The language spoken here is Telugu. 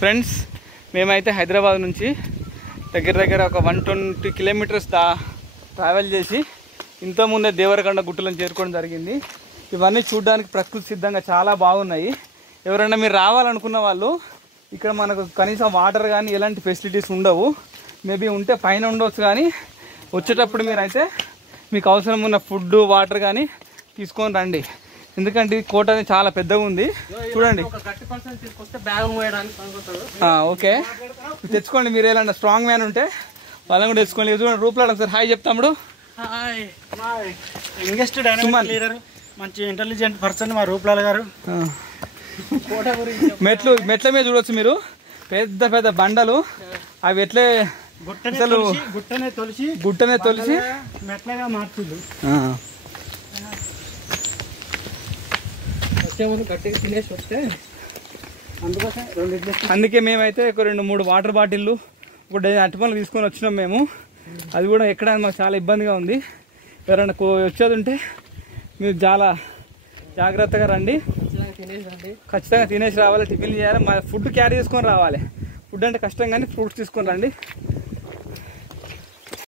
ఫ్రెండ్స్, మేమైతే హైదరాబాద్ నుంచి దగ్గర ఒక 120 కిలోమీటర్స్ ట్రావెల్ చేసి ఇంతకుముందే దేవరకొండ గుట్టలను చేరుకోవడం జరిగింది. ఇవన్నీ చూడడానికి ప్రకృతి సిద్ధంగా చాలా బాగున్నాయి. ఎవరైనా మీరు రావాలనుకున్న వాళ్ళు, ఇక్కడ మనకు కనీసం వాటర్ కానీ ఎలాంటి ఫెసిలిటీస్ ఉండవు. మేబీ ఉంటే పైన ఉండవచ్చు, కానీ వచ్చేటప్పుడు మీరైతే మీకు అవసరం ఉన్న ఫుడ్ వాటర్ కానీ తీసుకొని రండి. ఎందుకంటే ఈ కోట అనేది చాలా పెద్దగా ఉంది. చూడండి, ఓకే తెచ్చుకోండి. మీరు ఎలా స్ట్రాంగ్ మ్యాన్ ఉంటే వాళ్ళని కూడా తెచ్చుకోండి. చూడండి, రూపులాడు ఒకసారి హాయ్ చెప్తాముడు. మంచి ఇంటెలిజెంట్ పర్సన్ మా రూపులాల్ గారు. మెట్ల మీద చూడొచ్చు మీరు, పెద్ద పెద్ద బండలు. అవి ఎట్లే గుట్టనే తొలిసి మెట్లగా మార్చింది. అందుకే మేమైతే ఒక 2-3 వాటర్ బాటిళ్ళు, ఒక అరటిపండ్లు తీసుకొని వచ్చినాం మేము. అది కూడా ఎక్కడానికి మాకు చాలా ఇబ్బందిగా ఉంది. ఎవరైనా వచ్చేది ఉంటే మీరు చాలా జాగ్రత్తగా రండి. ఖచ్చితంగా తినేసి రావాలి, టిఫిన్ చేయాలి, ఫుడ్ క్యారీ చేసుకొని రావాలి. ఫుడ్ అంటే కష్టం, కానీ ఫ్రూట్స్ తీసుకొని రండి.